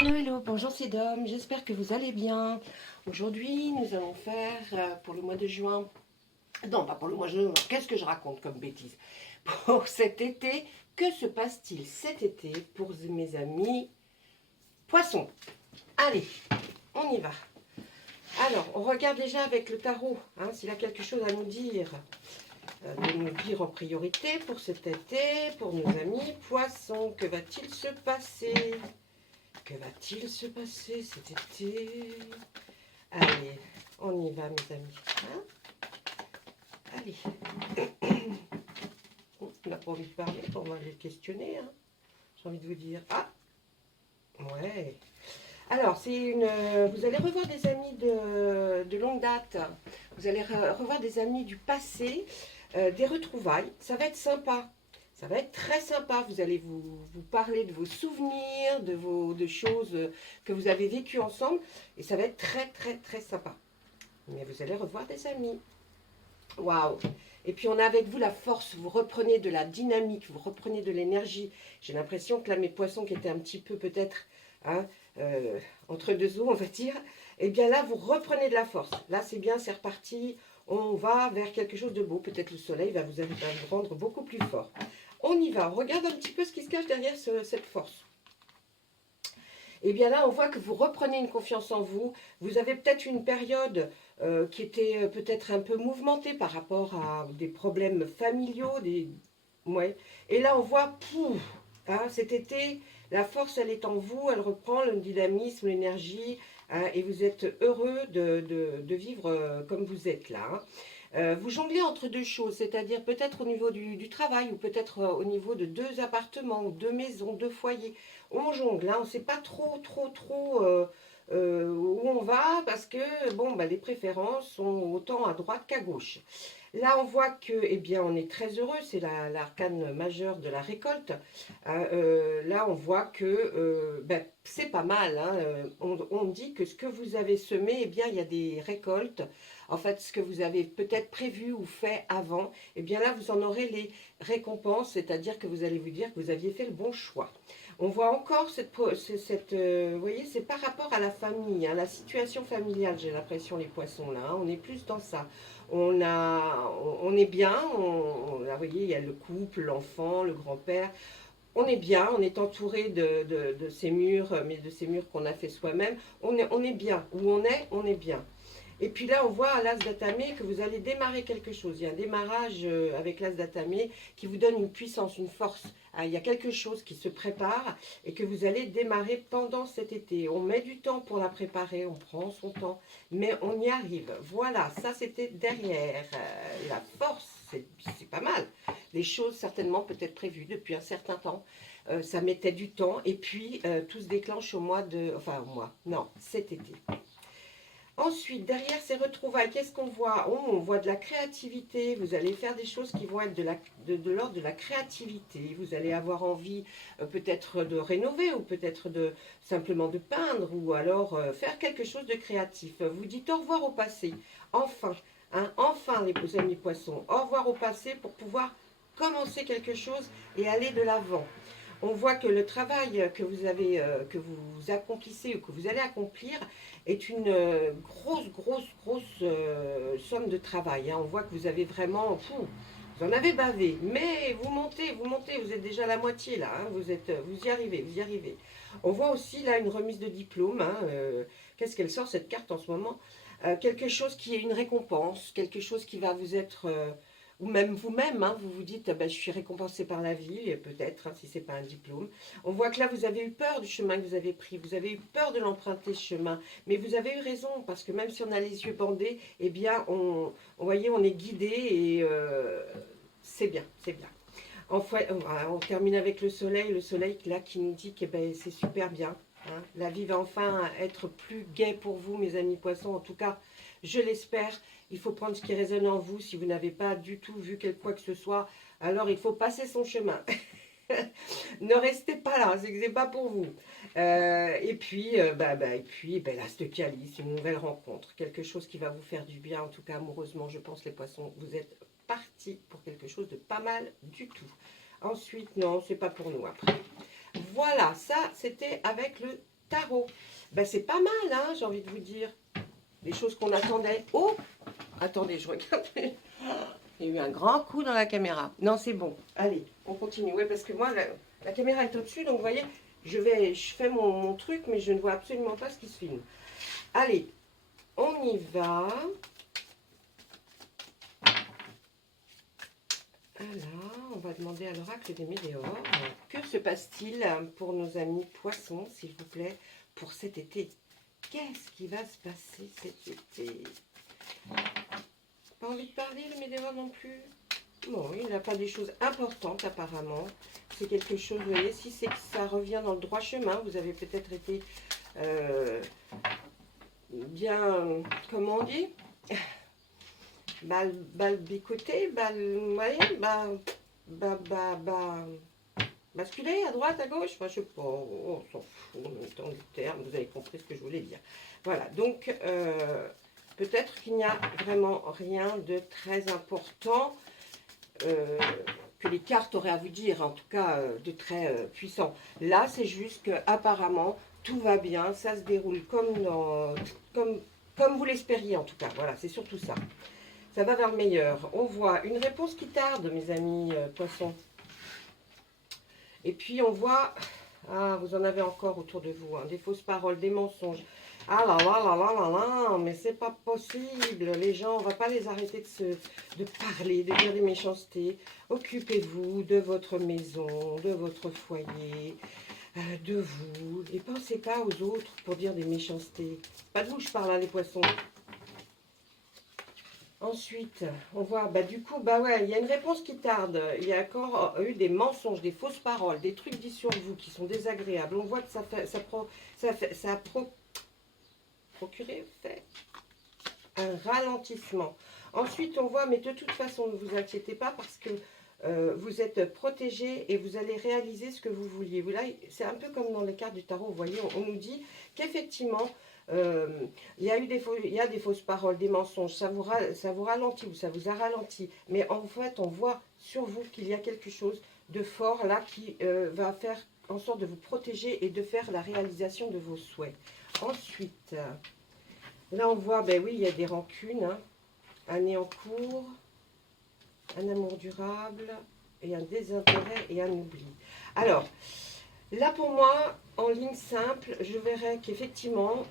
Hello, hello, bonjour c'est Dom, j'espère que vous allez bien. Aujourd'hui, nous allons faire pour le mois de juin, non pas pour le mois de juin, qu'est-ce que je raconte comme bêtise? Pour cet été, que se passe-t-il cet été pour mes amis poissons? Allez, on y va. Alors, on regarde déjà avec le tarot, hein, s'il a quelque chose à nous dire, de nous dire en priorité pour cet été, pour nos amis poissons. Que va-t-il se passer? Que va-t-il se passer cet été? Allez, on y va, mes amis. Hein, allez. On n'a pas envie de parler, on va les questionner. Hein. J'ai envie de vous dire. Ah, ouais. Alors, vous allez revoir des amis de longue date. Vous allez revoir des amis du passé, des retrouvailles. Ça va être sympa. Ça va être très sympa. Vous allez vous parler de vos souvenirs, de choses que vous avez vécues ensemble. Et ça va être très, très, très sympa. Mais vous allez revoir des amis. Waouh! Et puis on a avec vous la force, vous reprenez de la dynamique, vous reprenez de l'énergie. J'ai l'impression que là, mes poissons qui étaient un petit peu peut-être hein, entre deux eaux, on va dire, eh bien là, vous reprenez de la force. Là, c'est bien, c'est reparti. On va vers quelque chose de beau. Peut-être le soleil va vous rendre beaucoup plus fort. On y va, on regarde un petit peu ce qui se cache derrière cette force. Et bien là, on voit que vous reprenez une confiance en vous. Vous avez peut-être une période qui était peut-être un peu mouvementée par rapport à des problèmes familiaux. Ouais. Et là, on voit, pouf, hein, cet été, la force, elle est en vous, elle reprend le dynamisme, l'énergie, hein, et vous êtes heureux de vivre comme vous êtes là. Hein. Vous jonglez entre deux choses, c'est-à-dire peut-être au niveau du travail ou peut-être au niveau de deux appartements, ou deux maisons, deux foyers. On jongle, hein, on ne sait pas trop où on va parce que bon, bah, les préférences sont autant à droite qu'à gauche. Là, on voit que, eh bien, on est très heureux, c'est l'arcane majeure de la récolte. Là, on voit que ben, c'est pas mal. Hein, on dit que ce que vous avez semé, eh bien, il y a des récoltes. En fait, ce que vous avez peut-être prévu ou fait avant, eh bien là, vous en aurez les récompenses, c'est-à-dire que vous allez vous dire que vous aviez fait le bon choix. On voit encore vous voyez, c'est par rapport à la famille, hein, la situation familiale, j'ai l'impression, les poissons, là. Hein, on est plus dans ça. On est bien, là, vous voyez, il y a le couple, l'enfant, le grand-père. On est bien, on est entouré de ces murs, mais de ces murs qu'on a fait soi-même. On est bien. Où on est bien. Et puis là, on voit à l'as d'atamé que vous allez démarrer quelque chose. Il y a un démarrage avec l'as d'atamé qui vous donne une puissance, une force. Ah, il y a quelque chose qui se prépare et que vous allez démarrer pendant cet été. On met du temps pour la préparer, on prend son temps, mais on y arrive. Voilà, ça c'était derrière. La force, c'est pas mal. Les choses certainement peut-être prévues depuis un certain temps. Ça mettait du temps et puis tout se déclenche au mois de... Enfin, au mois, non, cet été. Ensuite, derrière ces retrouvailles, qu'est-ce qu'on voit? On voit de la créativité. Vous allez faire des choses qui vont être de l'ordre de la créativité. Vous allez avoir envie peut-être de rénover ou peut-être simplement de peindre ou alors faire quelque chose de créatif. Vous dites au revoir au passé. Enfin, hein, enfin les amis poissons, au revoir au passé pour pouvoir commencer quelque chose et aller de l'avant. On voit que le travail que vous accomplissez ou que vous allez accomplir est une grosse somme de travail. Hein. On voit que vous avez vraiment, vous en avez bavé, mais vous montez, vous êtes déjà à la moitié là. Hein. Vous y arrivez, vous y arrivez. On voit aussi là une remise de diplôme. Hein. Qu'est-ce qu'elle sort cette carte en ce moment? Quelque chose qui est une récompense, quelque chose qui va vous être ou même vous-même, hein, vous vous dites, ah ben, je suis récompensé par la vie, peut-être, hein, si ce n'est pas un diplôme. On voit que là, vous avez eu peur du chemin que vous avez pris, vous avez eu peur de l'emprunter, ce chemin. Mais vous avez eu raison, parce que même si on a les yeux bandés, eh bien, voyez, on est guidé et c'est bien, c'est bien. Enfin, on termine avec le soleil là qui nous dit que ben, c'est super bien. Hein. La vie va enfin être plus gaie pour vous, mes amis poissons. En tout cas, je l'espère. Il faut prendre ce qui résonne en vous. Si vous n'avez pas du tout vu quoi que ce soit, alors il faut passer son chemin. Ne restez pas là, c'est que c'est pas pour vous. Et puis, l'as de calice, une nouvelle rencontre, quelque chose qui va vous faire du bien, en tout cas amoureusement, je pense les poissons, vous êtes partis pour quelque chose de pas mal du tout. Ensuite, non, c'est pas pour nous après. Voilà, ça c'était avec le tarot. Ben, c'est pas mal, hein, j'ai envie de vous dire. Les choses qu'on attendait. Oh, attendez, je regarde. Il y a eu un grand coup dans la caméra. Non, c'est bon. Allez, on continue. Oui, parce que moi, la caméra est au-dessus, donc vous voyez, je fais mon truc, mais je ne vois absolument pas ce qui se filme. Allez, on y va. Alors, on va demander à l'oracle des Météores. Que se passe-t-il pour nos amis poissons, s'il vous plaît, pour cet été? Qu'est-ce qui va se passer cet été? Pas envie de parler, le Météore non plus? Bon, il n'a pas des choses importantes apparemment. C'est quelque chose, vous voyez, si c'est que ça revient dans le droit chemin, vous avez peut-être été bien, comment on dit, balbicoté, ouais, basculer à droite, à gauche, enfin, je sais pas, on s'en fout en même temps du terme, vous avez compris ce que je voulais dire. Voilà, donc peut-être qu'il n'y a vraiment rien de très important que les cartes auraient à vous dire, en tout cas de très puissant. Là, c'est juste qu'apparemment, tout va bien, ça se déroule comme vous l'espériez en tout cas. Voilà, c'est surtout ça. Ça va vers le meilleur. On voit une réponse qui tarde, mes amis poissons. Et puis on voit, ah, vous en avez encore autour de vous, hein, des fausses paroles, des mensonges. Ah là là là là là là, mais c'est pas possible. Les gens, on va pas les arrêter de parler, de dire des méchancetés. Occupez-vous de votre maison, de votre foyer, de vous. Et pensez pas aux autres pour dire des méchancetés. Pas de vous, je parle, hein, les poissons. Ensuite, on voit, bah du coup, bah ouais, il y a une réponse qui tarde. Il y a encore eu des mensonges, des fausses paroles, des trucs dits sur vous qui sont désagréables. On voit que ça a procuré fait un ralentissement. Ensuite, on voit, mais de toute façon, ne vous inquiétez pas parce que vous êtes protégé et vous allez réaliser ce que vous vouliez. Là, c'est un peu comme dans les cartes du tarot, vous voyez, on nous dit qu'effectivement, il y a des fausses paroles, des mensonges, ça vous ralentit ou ça vous a ralenti. Mais en fait, on voit sur vous qu'il y a quelque chose de fort là qui va faire en sorte de vous protéger et de faire la réalisation de vos souhaits. Ensuite, là on voit, ben oui, il y a des rancunes, hein, année en cours, un amour durable et un désintérêt et un oubli. Alors, là pour moi, en ligne simple, je verrai qu'effectivement,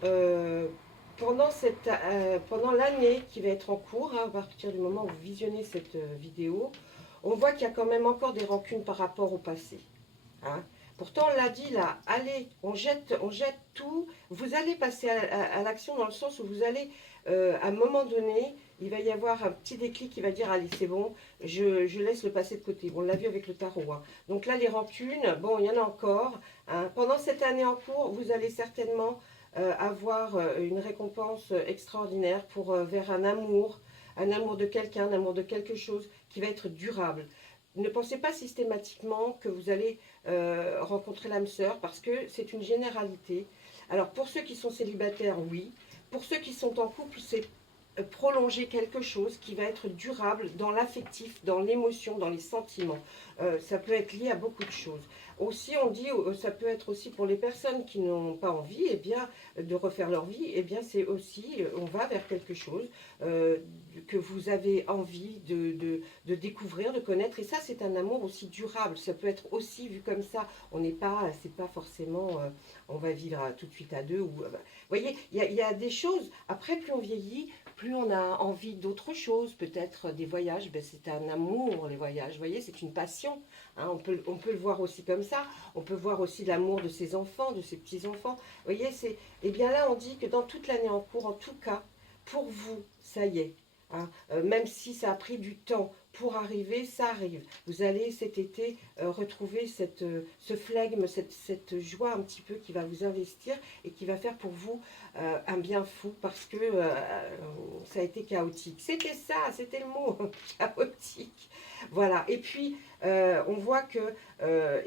pendant l'année qui va être en cours, hein, à partir du moment où vous visionnez cette vidéo, on voit qu'il y a quand même encore des rancunes par rapport au passé. Hein. Pourtant, on l'a dit là, allez, on jette tout. Vous allez passer à l'action dans le sens où vous allez, à un moment donné, il va y avoir un petit déclic qui va dire, allez, c'est bon, je laisse le passé de côté. Bon, on l'a vu avec le tarot. Hein. Donc là, les rancunes, bon, il y en a encore. Hein. Pendant cette année en cours, vous allez certainement avoir une récompense extraordinaire vers un amour de quelqu'un, un amour de quelque chose qui va être durable. Ne pensez pas systématiquement que vous allez rencontrer l'âme sœur parce que c'est une généralité. Alors pour ceux qui sont célibataires, oui. Pour ceux qui sont en couple, c'est prolonger quelque chose qui va être durable dans l'affectif, dans l'émotion, dans les sentiments. Ça peut être lié à beaucoup de choses. Aussi, on dit, ça peut être aussi pour les personnes qui n'ont pas envie de refaire leur vie, c'est aussi, on va vers quelque chose que vous avez envie de découvrir, de connaître. Et ça, c'est un amour aussi durable. Ça peut être aussi vu comme ça. C'est pas forcément, on va vivre tout de suite à deux. Vous voyez, il y a des choses. Après, plus on vieillit, plus on a envie d'autre chose, peut-être des voyages, c'est un amour les voyages, vous voyez, c'est une passion, hein, on peut le voir aussi comme ça, on peut voir aussi l'amour de ses enfants, de ses petits-enfants, vous voyez, et bien là on dit que dans toute l'année en cours, en tout cas, pour vous, ça y est, hein, même si ça a pris du temps pour arriver, ça arrive. Vous allez cet été retrouver ce flegme, cette joie un petit peu qui va vous investir et qui va faire pour vous un bien fou parce que ça a été chaotique. C'était ça, c'était le mot, chaotique. Voilà, et puis on voit que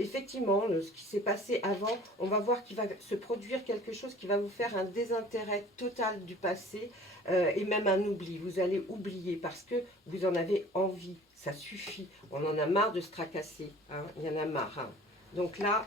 effectivement, ce qui s'est passé avant, on va voir qu'il va se produire quelque chose qui va vous faire un désintérêt total du passé et même un oubli. Vous allez oublier parce que vous en avez envie, ça suffit. On en a marre de se tracasser, hein. Il y en a marre. Hein. Donc là,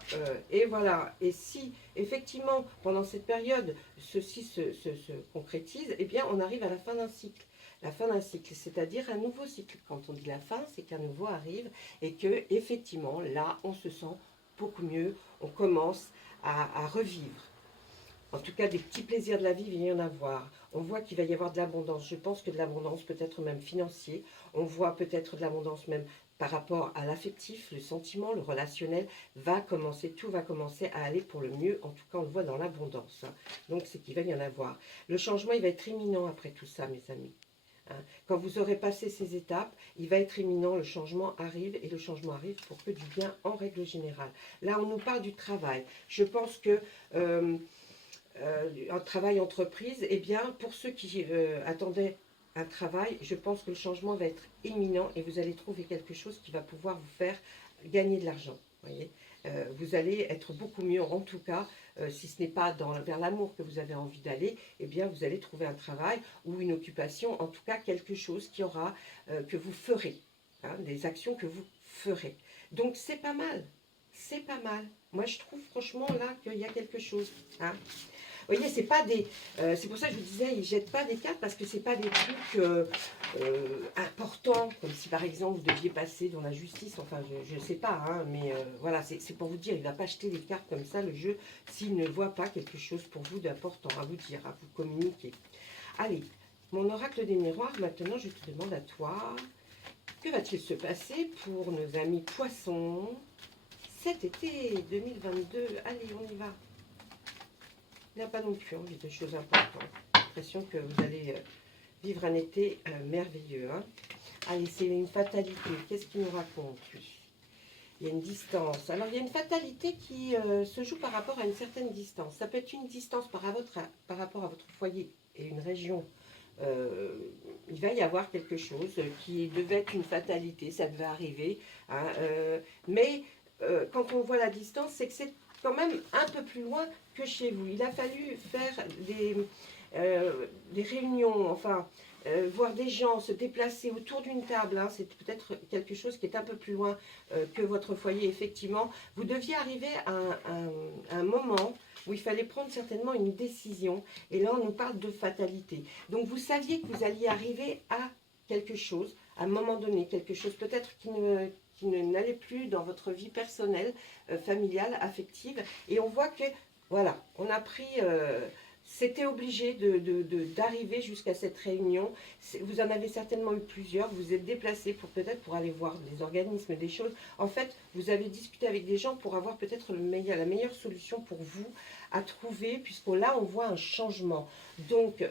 et voilà. Et si, effectivement, pendant cette période, ceci se concrétise, eh bien, on arrive à la fin d'un cycle. La fin d'un cycle, c'est-à-dire un nouveau cycle. Quand on dit la fin, c'est qu'un nouveau arrive et que, effectivement, là, on se sent beaucoup mieux. On commence à revivre. En tout cas, des petits plaisirs de la vie, il va y en avoir. On voit qu'il va y avoir de l'abondance. Je pense que de l'abondance, peut-être même financier. On voit peut-être de l'abondance même par rapport à l'affectif, le sentiment, le relationnel. Va commencer, tout va commencer à aller pour le mieux. En tout cas, on le voit dans l'abondance. Donc, c'est qu'il va y en avoir. Le changement, il va être imminent après tout ça, mes amis. Quand vous aurez passé ces étapes, il va être imminent, le changement arrive, et le changement arrive pour que du bien en règle générale. Là, on nous parle du travail. Je pense que un travail entreprise, eh bien, pour ceux qui attendaient un travail, je pense que le changement va être imminent et vous allez trouver quelque chose qui va pouvoir vous faire gagner de l'argent. Voyez, vous allez être beaucoup mieux, en tout cas, si ce n'est pas vers l'amour que vous avez envie d'aller, eh bien, vous allez trouver un travail ou une occupation, en tout cas, quelque chose qui aura, que vous ferez, hein, des actions que vous ferez. Donc, c'est pas mal. C'est pas mal. Moi, je trouve franchement là qu'il y a quelque chose. Hein. Vous voyez, c'est pas des. C'est pour ça que je vous disais, ils jettent pas des cartes parce que c'est pas des trucs importants, comme si par exemple vous deviez passer dans la justice. Enfin, je sais pas, hein, mais voilà, c'est pour vous dire, il va pas jeter des cartes comme ça le jeu s'il ne voit pas quelque chose pour vous d'important à vous dire, à vous communiquer. Allez, mon oracle des miroirs. Maintenant, je te demande à toi, que va-t-il se passer pour nos amis poissons cet été 2022? Allez, on y va. Il n'a pas non plus envie de choses importantes. J'ai l'impression que vous allez vivre un été merveilleux. Hein. Allez, c'est une fatalité. Qu'est-ce qu'il nous raconte, lui? Il y a une distance. Alors, il y a une fatalité qui se joue par rapport à une certaine distance. Ça peut être une distance par rapport à votre foyer et une région. Il va y avoir quelque chose qui devait être une fatalité. Ça devait arriver. Hein, mais quand on voit la distance, c'est que c'est quand même un peu plus loin que chez vous. Il a fallu faire des réunions, enfin, voir des gens se déplacer autour d'une table. Hein, c'est peut-être quelque chose qui est un peu plus loin que votre foyer, effectivement. Vous deviez arriver à un moment où il fallait prendre certainement une décision. Et là, on nous parle de fatalité. Donc, vous saviez que vous alliez arriver à quelque chose, à un moment donné, quelque chose peut-être qui n'allait plus dans votre vie personnelle, familiale, affective. Et on voit que, voilà, on a pris... c'était obligé d'arriver jusqu'à cette réunion. Vous en avez certainement eu plusieurs. Vous vous êtes déplacé peut-être pour aller voir des organismes, des choses. En fait, vous avez discuté avec des gens pour avoir peut-être la meilleure solution pour vous à trouver, puisque là, on voit un changement. Donc,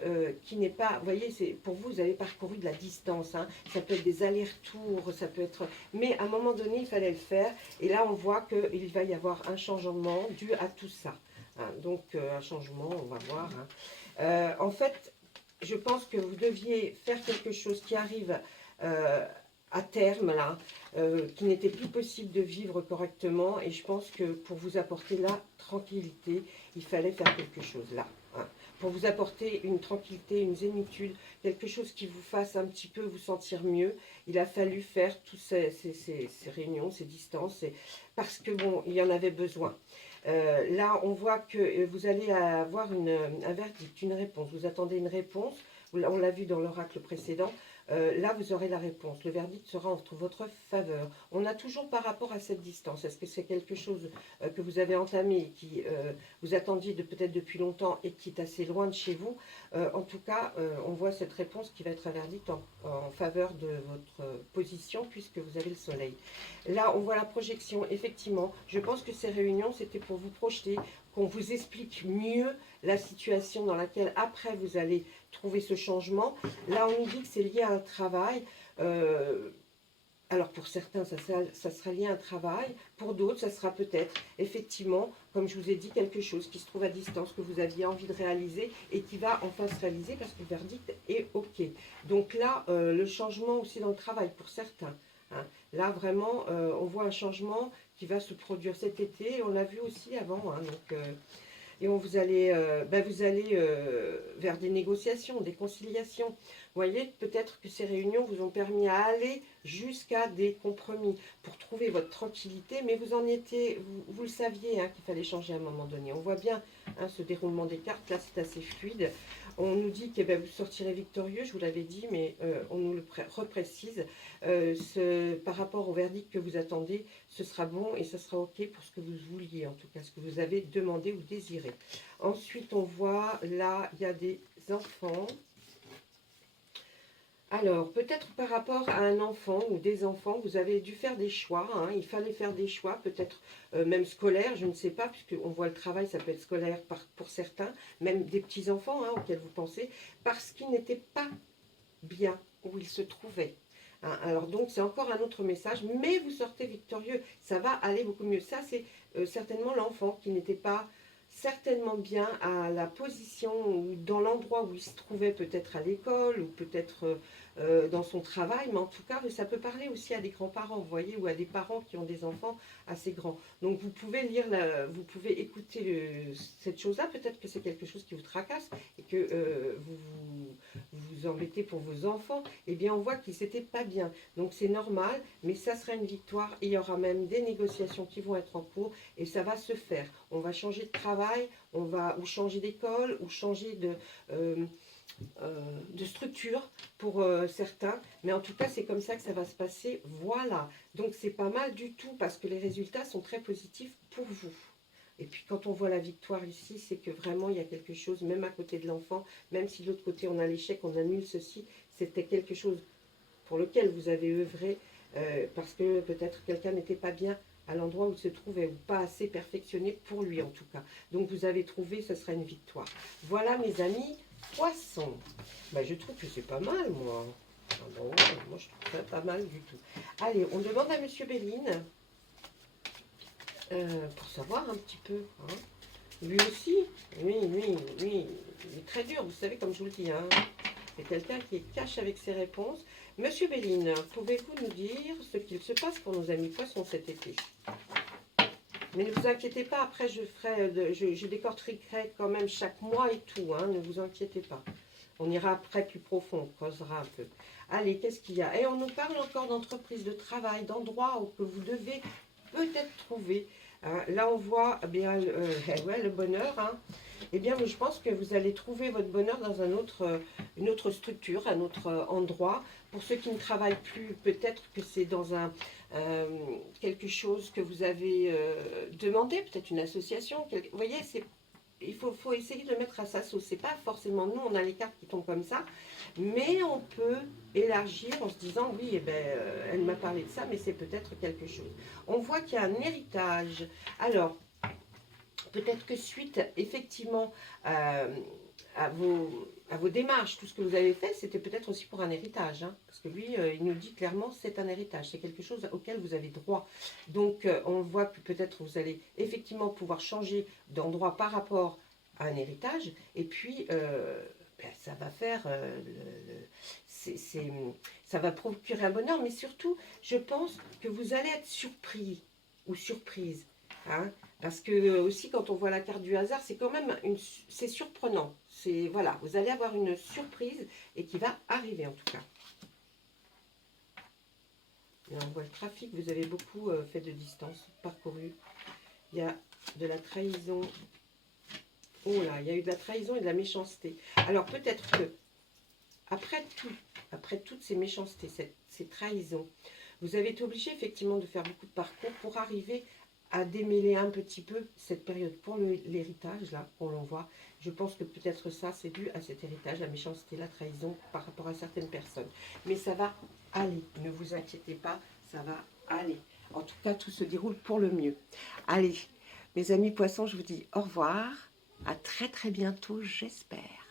qui n'est pas... Vous voyez, pour vous, vous avez parcouru de la distance. Hein. Ça peut être des allers-retours, ça peut être... Mais à un moment donné, il fallait le faire. Et là, on voit qu'il va y avoir un changement dû à tout ça. Hein, donc, un changement, on va voir. Hein. En fait, je pense que vous deviez faire quelque chose qui arrive à terme, là, qui n'était plus possible de vivre correctement. Et je pense que pour vous apporter la tranquillité, il fallait faire quelque chose là. Hein. Pour vous apporter une tranquillité, une zénitude, quelque chose qui vous fasse un petit peu vous sentir mieux, il a fallu faire toutes ces réunions, ces distances, parce que bon, il y en avait besoin. Là, on voit que vous allez avoir un verdict, une réponse. Vous attendez une réponse. On l'a vu dans l'oracle précédent. Là, vous aurez la réponse. Le verdict sera entre votre faveur. On a toujours par rapport à cette distance. Est-ce que c'est quelque chose que vous avez entamé et qui vous attendiez peut-être depuis longtemps et qui est assez loin de chez vous? En tout cas, on voit cette réponse qui va être un verdict en faveur de votre position puisque vous avez le soleil. Là, on voit la projection. Effectivement, je pense que ces réunions, c'était pour vous projeter, qu'on vous explique mieux la situation dans laquelle après vous allez trouver ce changement. Là, on nous dit que c'est lié à un travail. Alors pour certains, ça sera lié à un travail. Pour d'autres, ça sera peut-être effectivement, comme je vous ai dit, quelque chose qui se trouve à distance, que vous aviez envie de réaliser et qui va enfin se réaliser parce que le verdict est OK. Donc là, le changement aussi dans le travail pour certains. Hein. Là, vraiment, on voit un changement qui va se produire cet été. On l'a vu aussi avant. Hein, donc, et vous allez vers des négociations, des conciliations. Vous voyez, peut-être que ces réunions vous ont permis à aller jusqu'à des compromis pour trouver votre tranquillité, mais vous le saviez hein, qu'il fallait changer à un moment donné. On voit bien hein, ce déroulement des cartes, là c'est assez fluide. On nous dit que vous sortirez victorieux, je vous l'avais dit, mais on nous le reprécise. Par rapport au verdict que vous attendez, ce sera bon et ce sera ok pour ce que vous vouliez, en tout cas, ce que vous avez demandé ou désiré. Ensuite, on voit, là, il y a des enfants. Alors, peut-être par rapport à un enfant ou des enfants, vous avez dû faire des choix. Hein, il fallait faire des choix, peut-être même scolaires, je ne sais pas, puisqu'on voit le travail, ça peut être scolaire pour certains, même des petits-enfants hein, auxquels vous pensez, parce qu'ils n'étaient pas bien où ils se trouvaient. Hein, alors donc, c'est encore un autre message, mais vous sortez victorieux, ça va aller beaucoup mieux. Ça, c'est certainement l'enfant qui n'était pas certainement bien à la position ou dans l'endroit où il se trouvait, peut-être à l'école ou peut-être dans son travail, mais en tout cas ça peut parler aussi à des grands-parents, vous voyez, ou à des parents qui ont des enfants assez grands. Donc vous pouvez lire, vous pouvez écouter cette chose-là, peut-être que c'est quelque chose qui vous tracasse et que vous embêtez pour vos enfants, eh bien on voit qu'ils n'étaient pas bien. Donc c'est normal, mais ça sera une victoire. Il y aura même des négociations qui vont être en cours et ça va se faire. On va changer de travail, on va ou changer d'école, ou changer de structure pour certains, mais en tout cas c'est comme ça que ça va se passer, voilà. Donc c'est pas mal du tout parce que les résultats sont très positifs pour vous. Et puis quand on voit la victoire ici, c'est que vraiment il y a quelque chose, même à côté de l'enfant, même si de l'autre côté on a l'échec, on annule ceci, c'était quelque chose pour lequel vous avez œuvré, parce que peut-être quelqu'un n'était pas bien à l'endroit où il se trouvait, ou pas assez perfectionné pour lui en tout cas. Donc vous avez trouvé, ce sera une victoire. Voilà mes amis, poissons. Ben, je trouve que c'est pas mal moi. Ah bon, moi je trouve ça pas mal du tout. Allez, on demande à Monsieur Béline, pour savoir un petit peu. Hein. Lui aussi, lui, il est très dur, vous savez, comme je vous le dis. Hein. C'est quelqu'un qui est cash avec ses réponses. Monsieur Béline, pouvez-vous nous dire ce qu'il se passe pour nos amis poissons cet été? Mais ne vous inquiétez pas, après je décortiquerai quand même chaque mois et tout, hein, ne vous inquiétez pas. On ira après plus profond, on creusera un peu. Allez, qu'est-ce qu'il y a? Et on nous parle encore d'entreprise de travail, d'endroits où que vous devez peut-être trouver. Hein, là, on voit eh bien ouais, le bonheur. Hein. Eh bien, je pense que vous allez trouver votre bonheur dans une autre structure, un autre endroit. Pour ceux qui ne travaillent plus, peut-être que c'est dans quelque chose que vous avez demandé, peut-être une association. Vous voyez, il faut essayer de le mettre à sa sauce. C'est pas forcément nous, on a les cartes qui tombent comme ça, mais on peut élargir en se disant, oui, eh ben, elle m'a parlé de ça, mais c'est peut-être quelque chose. On voit qu'il y a un héritage. Alors, peut-être que suite, effectivement, à vos démarches, tout ce que vous avez fait, c'était peut-être aussi pour un héritage. Hein, parce que lui, il nous dit clairement, c'est un héritage. C'est quelque chose auquel vous avez droit. Donc, on voit que peut-être vous allez effectivement pouvoir changer d'endroit par rapport à un héritage. Et puis, ça va faire... ça va procurer un bonheur. Mais surtout, je pense que vous allez être surpris ou surprise. Hein, parce que aussi quand on voit la carte du hasard, c'est quand même c'est surprenant. C'est voilà, vous allez avoir une surprise et qui va arriver en tout cas. Et on voit le trafic, vous avez beaucoup fait de distance parcouru. Il y a de la trahison. Oh là, il y a eu de la trahison et de la méchanceté. Alors peut-être que après toutes ces méchancetés, ces trahisons, vous avez été obligé effectivement de faire beaucoup de parcours pour arriver à démêler un petit peu cette période pour l'héritage, là, on l'envoie. Je pense que peut-être ça, c'est dû à cet héritage, la méchanceté, la trahison par rapport à certaines personnes. Mais ça va aller, ne vous inquiétez pas, ça va aller. En tout cas, tout se déroule pour le mieux. Allez, mes amis poissons, je vous dis au revoir, à très très bientôt, j'espère.